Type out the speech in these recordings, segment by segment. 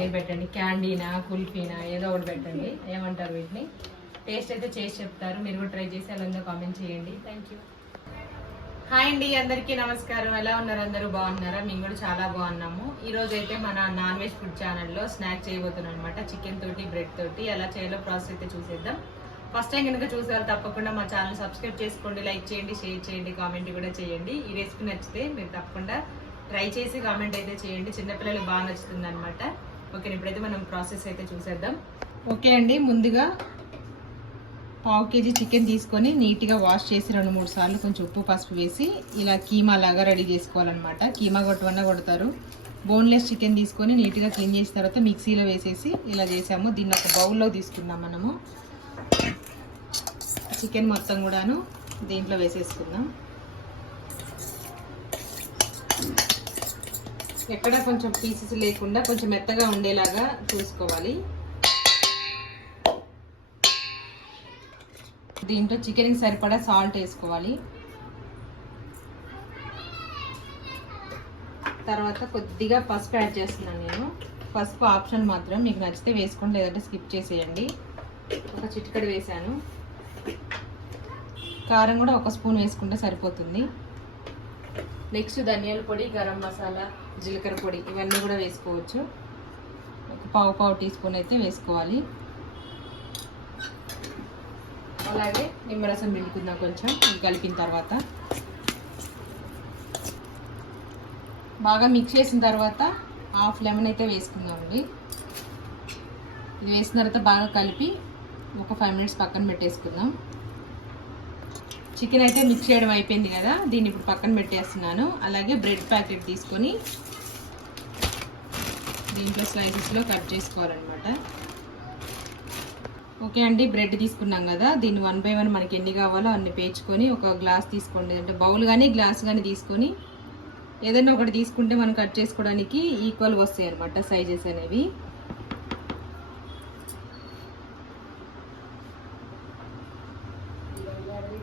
పేరు పెట్టండి? క్యాండీనా కుల్ఫీనా? ఏదో ఒకటి పెట్టండి. ఏమంటారు వీటిని? టేస్ట్ అయితే చేసి చెప్తారు. మీరు కూడా ట్రై చేసి అలా కామెంట్ చేయండి. థ్యాంక్ యూ హాయ్ అండి అందరికీ నమస్కారం. ఎలా ఉన్నారు? అందరూ బాగున్నారా? మేము కూడా చాలా బాగున్నాము. ఈ రోజు అయితే మన నాన్ వెజ్ ఫుడ్ ఛానల్లో స్నాక్ చేయబోతున్నాం అనమాట చికెన్ తోటి బ్రెడ్ తోటి. ఎలా చేయాలో ప్రాసెస్ అయితే చూసేద్దాం. ఫస్ట్ టైం కనుక చూసారు తప్పకుండా మా ఛానల్ సబ్స్క్రైబ్ చేసుకోండి లైక్ చేయండి షేర్ చేయండి కామెంట్ కూడా చేయండి. ఈ రెసిపీ నచ్చితే మీరు తప్పకుండా ట్రై చేసి కామెంట్ అయితే చేయండి. చిన్నపిల్లలకు బాగా నచ్చుతుంది అనమాట ఓకే ఇప్పుడైతే మనం ప్రాసెస్ అయితే చూసేద్దాం. ఓకే అండి ముందుగా పావు కేజీ చికెన్ తీసుకొని నీట్గా వాష్ చేసి రెండు మూడు సార్లు కొంచెం ఉప్పు పసుపు వేసి ఇలా కీమా లాగా రెడీ చేసుకోవాలన్నమాట. కీమా కొట్టమన్నా కొడతారు. బోన్లెస్ చికెన్ తీసుకొని నీట్గా క్లీన్ చేసిన తర్వాత మిక్సీలో వేసేసి ఇలా చేసాము. దీన్ని ఒక బౌల్లో తీసుకున్నాం మనము. చికెన్ మొత్తం కూడాను దీంట్లో వేసేసుకుందాం. ఎక్కడ కొంచెం పీసెస్ లేకుండా కొంచెం మెత్తగా ఉండేలాగా చూసుకోవాలి. దీంట్లో చికెన్కి సరిపడా సాల్ట్ వేసుకోవాలి. తర్వాత కొద్దిగా పసుపు యాడ్ చేస్తున్నాను నేను. పసుపు ఆప్షన్ మాత్రం మీకు నచ్చితే వేసుకోండి లేదంటే స్కిప్ చేసేయండి. ఒక చిటికడి వేసాను కారం కూడా ఒక స్పూన్ వేసుకుంటే సరిపోతుంది. నెక్స్ట్ ధనియాల పొడి గరం మసాలా. జీలకర్ర పొడి ఇవన్నీ కూడా వేసుకోవచ్చు. ఒక పావు పావు టీ స్పూన్ అయితే వేసుకోవాలి. అలాగే నిమ్మరసం పిండుకుందాం కొంచెం కలిపిన తర్వాత. బాగా మిక్స్ చేసిన తర్వాత హాఫ్ లెమన్ అయితే వేసుకుందామండి. ఇది వేసిన తర్వాత బాగా కలిపి ఒక ఫైవ్ మినిట్స్ పక్కన పెట్టేసుకుందాం. చికెన్ అయితే మిక్స్ చేయడం అయిపోయింది కదా దీన్ని ఇప్పుడు పక్కన పెట్టేస్తున్నాను. అలాగే బ్రెడ్ ప్యాకెట్ తీసుకొని దీంట్లో స్లైసెస్లో కట్ చేసుకోవాలన్నమాట. ఓకే అండి బ్రెడ్ తీసుకున్నాం కదా దీన్ని వన్ బై వన్ మనకి ఎన్ని కావాలో అన్ని పేర్చుకొని ఒక గ్లాస్ తీసుకోండి. అంటే బౌల్ కానీ గ్లాస్ కానీ తీసుకొని ఏదైనా ఒకటి తీసుకుంటే మనం కట్ చేసుకోవడానికి ఈక్వల్ వస్తాయి అనమాట సైజెస్ అనేవి.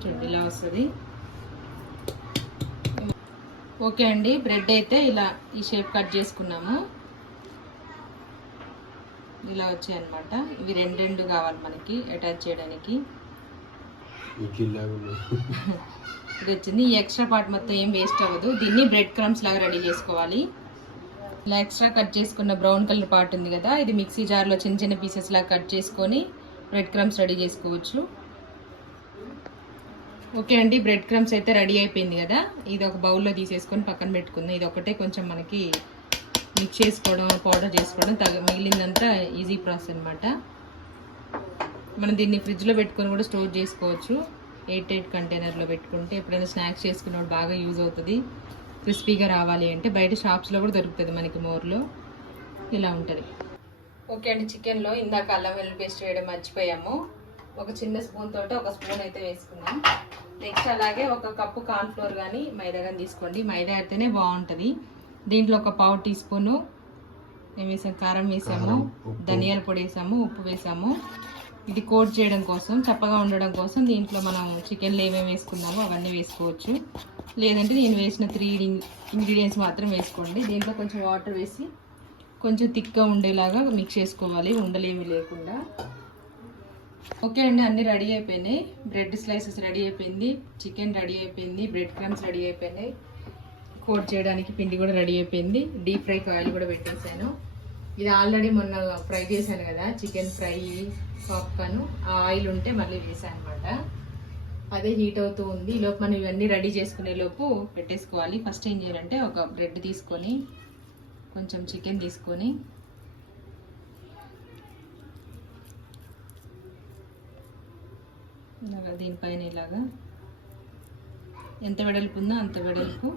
చూడండి ఇలా వస్తుంది. ఓకే అండి బ్రెడ్ అయితే ఇలా ఈ షేప్ కట్ చేసుకున్నాము. ఇలా వచ్చాయి అనమాట ఇవి రెండు రెండు కావాలి మనకి అటాచ్ చేయడానికి. ఇది వచ్చింది. ఈ ఎక్స్ట్రా పార్ట్ మొత్తం ఏం వేస్ట్ అవ్వదు. దీన్ని బ్రెడ్ క్రమ్స్ లాగా రెడీ చేసుకోవాలి. ఇలా ఎక్స్ట్రా కట్ చేసుకున్న బ్రౌన్ కలర్ పార్ట్ ఉంది కదా ఇది మిక్సీ జార్లో చిన్న చిన్న పీసెస్ లాగా కట్ చేసుకొని బ్రెడ్ క్రమ్స్ రెడీ చేసుకోవచ్చు. ఓకే అండి బ్రెడ్ క్రమ్స్ అయితే రెడీ అయిపోయింది కదా. ఇది ఒక బౌల్లో తీసేసుకొని పక్కన పెట్టుకుందాం. ఇది ఒకటే కొంచెం మనకి మిక్స్ చేసుకోవడం పౌడర్ చేసుకోవడం తగ మిగిలిందంతా ఈజీ ప్రాసెస్ అనమాట మనం దీన్ని ఫ్రిడ్జ్లో పెట్టుకొని కూడా స్టోర్ చేసుకోవచ్చు. ఎయిట్ ఎయిట్ కంటైనర్లో పెట్టుకుంటే ఎప్పుడైనా స్నాక్స్ చేసుకున్నప్పుడు బాగా యూజ్ అవుతుంది. క్రిస్పీగా రావాలి అంటే బయట షాప్స్లో కూడా దొరుకుతుంది మనకి మోర్లో. ఇలా ఉంటుంది. ఓకే అండి చికెన్లో ఇందాక అల్లం వెల్లుల్లి పేస్ట్ వేయడం మర్చిపోయాము. ఒక చిన్న స్పూన్ తోటి ఒక స్పూన్ అయితే వేసుకున్నాం నెక్స్ట్ అలాగే ఒక కప్పు కార్న్ ఫ్లోర్ కానీ మైదా కానీ తీసుకోండి. మైదా అయితేనే బాగుంటుంది. దీంట్లో ఒక పావు టీ స్పూను ఏం వేసాం? కారం వేసాము ధనియాల పొడి వేసాము ఉప్పు వేసాము. ఇది కోట్ చేయడం కోసం చప్పగా ఉండడం కోసం దీంట్లో మనం చికెన్లో ఏమేమి వేసుకున్నామో అవన్నీ వేసుకోవచ్చు. లేదంటే నేను వేసిన త్రీ ఇంగ్రీడియంట్స్ మాత్రం వేసుకోండి. దీంట్లో కొంచెం వాటర్ వేసి కొంచెం థిక్గా ఉండేలాగా మిక్స్ చేసుకోవాలి. ఉండలేమి లేకుండా. ఓకే అండి అన్నీ రెడీ అయిపోయినాయి. బ్రెడ్ స్లైసెస్ రెడీ అయిపోయింది. చికెన్ రెడీ అయిపోయింది. బ్రెడ్ క్రమ్స్ రెడీ అయిపోయినాయి. కోట్ చేయడానికి పిండి కూడా రెడీ అయిపోయింది. డీప్ ఫ్రై ఆయిల్ కూడా పెట్టేశాను. ఇది ఆల్రెడీ మొన్న ఫ్రై చేశాను కదా చికెన్ ఫ్రై పాప్కార్న్. ఆ ఆయిల్ ఉంటే మళ్ళీ వేసాను అనమాట అదే హీట్ అవుతూ ఉంది. ఈలోపు లోపు మనం ఇవన్నీ రెడీ చేసుకునే లోపు పెట్టేసుకోవాలి. ఫస్ట్ ఏం చేయాలంటే ఒక బ్రెడ్ తీసుకొని కొంచెం చికెన్ తీసుకొని ఇలాగా దీనిపైన ఇలాగా. ఎంత వెడల్పు ఉందో అంత వెడల్పు.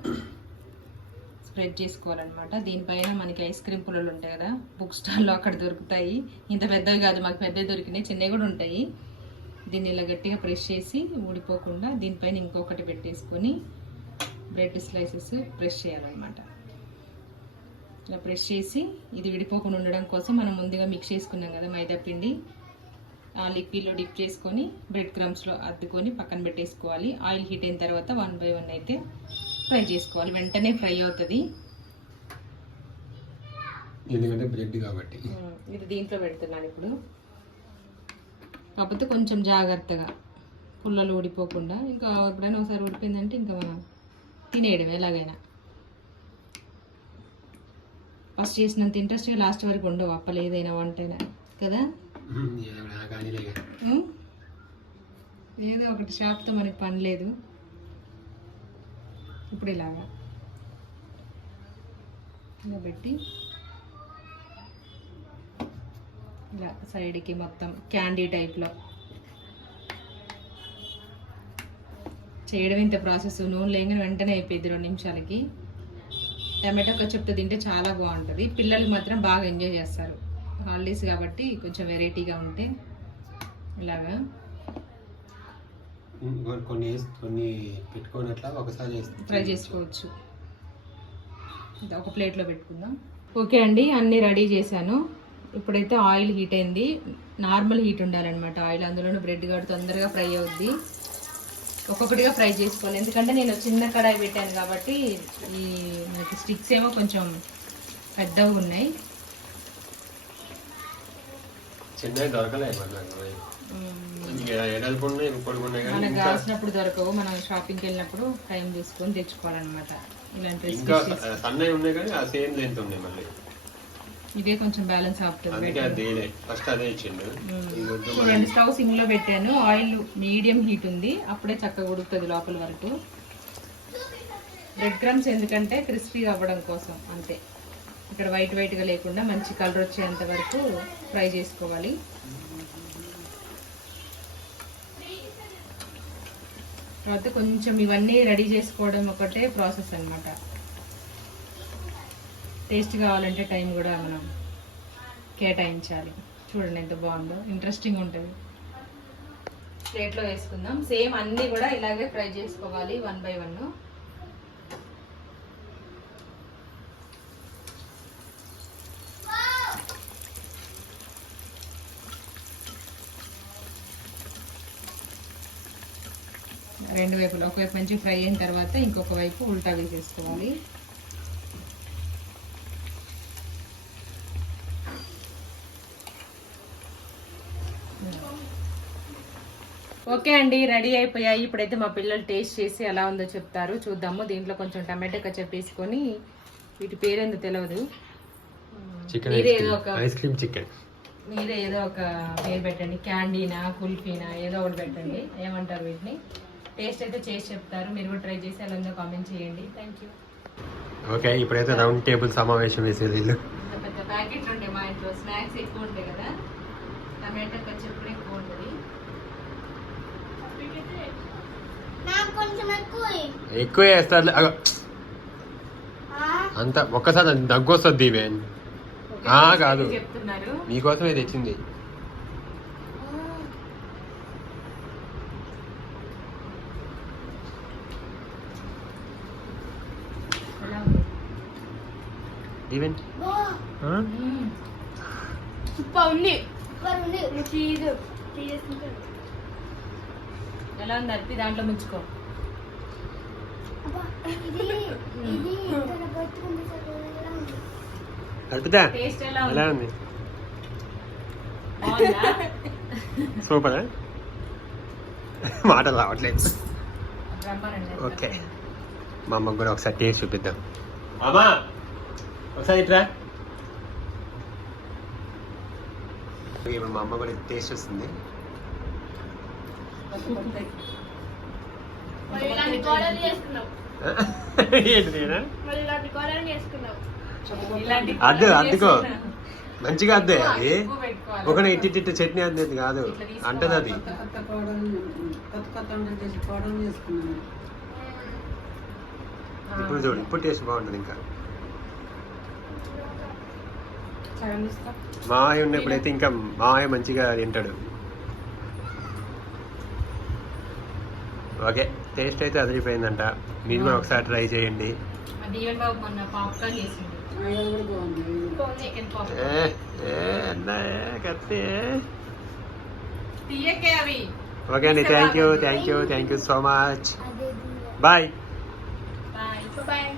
స్ప్రెడ్ చేసుకోవాలన్నమాట. దీనిపైన మనకి ఐస్ క్రీమ్ పుల్లలు ఉంటాయి కదా బుక్ స్టాల్లో అక్కడ దొరుకుతాయి. ఇంత పెద్దవి కాదు మాకు పెద్దవి దొరికినాయి చిన్నవి కూడా ఉంటాయి. దీన్ని ఇలా గట్టిగా ప్రెస్ చేసి ఊడిపోకుండా దీనిపైన ఇంకొకటి పెట్టేసుకొని బ్రెడ్ స్లైసెస్ ప్రెస్ చేయాలన్నమాట. ఇలా ప్రెస్ చేసి ఇది విడిపోకుండా ఉండడం కోసం మనం ముందుగా మిక్స్ చేసుకున్నాం కదా మైదా పిండి. ఆ లిక్విడ్లో డిప్ చేసుకొని బ్రెడ్ క్రమ్స్లో అద్దుకొని పక్కన పెట్టేసుకోవాలి. ఆయిల్ హీట్ అయిన తర్వాత వన్ బై వన్ అయితే ఫ్రై చేసుకోవాలి. వెంటనే ఫ్రై అవుతుంది. ఎందుకంటే బ్రెడ్ కాబట్టి. ఇది దీంట్లో పెడుతున్నాను ఇప్పుడు. కాకపోతే కొంచెం జాగ్రత్తగా పుల్లలు ఊడిపోకుండా ఇంకా ఎప్పుడైనా ఒకసారి ఊడిపోయిందంటే ఇంకా మనం తినేయడం ఎలాగైనా. ఫస్ట్ చేసినంత ఇంట్రెస్ట్గా లాస్ట్ వరకు ఉండవు. అప్పలు ఏదైనా వంటైనా కదా? ఏదో ఒకటి షాప్తో మనకి పని లేదు. ఇప్పుడు ఇలాగా. ఇలా పెట్టి ఇలా సైడ్కి మొత్తం క్యాండీ టైప్లో. చేయడం ఇంత ప్రాసెస్. నూనె లేని వెంటనే అయిపోయింది రెండు నిమిషాలకి. టమాటో కచ్చప్తో తింటే చాలా బాగుంటుంది. పిల్లలు మాత్రం బాగా ఎంజాయ్ చేస్తారు. హాలిడేస్ కాబట్టి కొంచెం వెరైటీగా ఉంటే ఇలాగా. కొన్ని- కొన్ని పెట్టుకొని అట్లా ఒకసారి ఫ్రై చేసుకోవచ్చు. ఒక ప్లేట్లో పెట్టుకుందాం. ఓకే అండి అన్నీ రెడీ చేశాను. ఇప్పుడైతే ఆయిల్ హీట్ అయింది. నార్మల్ హీట్ ఉండాలన్నమాట ఆయిల్. అందులోనే బ్రెడ్ కాదు తొందరగా ఫ్రై అవుద్ది. ఒక్కొక్కటిగా ఫ్రై చేసుకోవాలి. ఎందుకంటే నేను చిన్న కడాయి పెట్టాను కాబట్టి ఈ మనకి స్టిక్స్ ఏమో కొంచెం పెద్దగా ఉన్నాయి. చిన్నవి దొరకలేదు మనకు ఇంకా కావాల్సినప్పుడు దొరకవు. మనం షాపింగ్కి వెళ్ళినప్పుడు టైం చూసుకొని తెచ్చుకోవాలన్నమాట. ఇలాంటి ఇంకా స్టిక్స్ సన్నవి ఉన్నాయి కానీ ఆ సేమ్ లెంత్ ఉన్నాయి మళ్ళీ. ఇదే కొంచెం బ్యాలెన్స్ అవుతుంది అది వేయలే ఫస్ట్ అదే ఇచ్చిండు. చూడండి స్టవ్ సింగ్లో పెట్టాను. ఆయిల్ మీడియం హీట్ ఉంది. అప్పుడే చక్కగా ఉడుకుతుంది లోపల వరకు. బ్రెడ్ క్రమ్స్ ఎందుకంటే క్రిస్పీ అవ్వడం కోసం అంతే. ఇక్కడ వైట్ వైట్గా లేకుండా మంచి కలర్ వచ్చేంత వరకు ఫ్రై చేసుకోవాలి. తర్వాత కొంచెం ఇవన్నీ రెడీ చేసుకోవడం ఒకటే ప్రాసెస్ అనమాట టేస్ట్ కావాలంటే టైం కూడా మనం కేటాయించాలి. చూడండి ఎంత బాగుందో ఇంట్రెస్టింగ్ ఉంటుంది. ప్లేట్లో వేసుకుందాం. సేమ్ అన్నీ కూడా ఇలాగే ఫ్రై చేసుకోవాలి వన్ బై వన్. రెండు వైపులు. ఒకవైపు మంచి ఫ్రై అయిన తర్వాత ఇంకొక వైపు ఉల్టా వేసేసుకోవాలి. ఓకే అండి రెడీ అయిపోయాయి. ఇప్పుడైతే మా పిల్లలు టేస్ట్ చేసి ఎలా ఉందో చెప్తారు. చూద్దాము. దీంట్లో కొంచెం టమాటో కచ్చప్ వేసుకొని వీటి పేరేందో తెలియదు చికెన్ మీరే ఏదో ఒక ఐస్ క్రీమ్ చికెన్ మీరే ఏదో ఒక పేరు పెట్టండి. క్యాండీనా కుల్ఫీనా ఏదో ఒకటి పెట్టండి. ఏమంటారు వీటిని? టేస్ట్ అయితే చేసి చెప్తారు. మీరు కూడా ట్రై చేసి ఎలా ఉందో కామెంట్ చేయండి. థ్యాంక్ యూ ఓకే ఇప్పుడైతే రౌండ్ టేబుల్ సమావేశం వేసేది ఇల్లు పెద్ద ప్యాకెట్లు ఉంటాయి మా ఇంట్లో. స్నాక్స్ ఎక్కువ ఉంటాయి కదా. టమాటో కూడా ఎక్కువ ఉంటుంది. కొంచెం ఎక్కువ. వేస్తారు. అగో, అంత ఒక్కసారి దగ్గు వస్తుంది కాదు. మీకోసమే తెచ్చింది. ఈవెన్. సూపర్ ఉంది. సూపర్ ఉంది. చీజ్ చీజ్ ఎలా ఉంది అర్పి? దాంట్లో ముంచుకో. ఉంది? కలుపుతా టేస్ట్ ఎలా ఎలా ఉంది? ఉంది బాగుందా? సూపర్? మాటలు రావట్లేదు. ఓకే. మా అమ్మకు కూడా ఒకసారి టేస్ట్ చూపిద్దాం. అమ్మా ఒకసారి ఇట్రా. ఇప్పుడు మా అమ్మ కూడా టేస్ట్ వస్తుంది అద్దు అద్దుకో. మంచిగా అద్దే అది. ఒకటి ఇట్టి ఇట్టి చట్నీ అద్దేది కాదు. అంటది అది. ఇప్పుడు చూడు ఇప్పుడు టేస్ట్ బాగుంటుంది ఇంకా. మావయ్య ఉన్నప్పుడు అయితే ఇంకా మావయ్య మంచిగా తింటాడు. ఓకే టేస్ట్ అయితే అదిరిపోయిందంట. మీరు కూడా ఒకసారి ట్రై చేయండి. ఓకే అండి thank you thank you thank you so much bye bye bye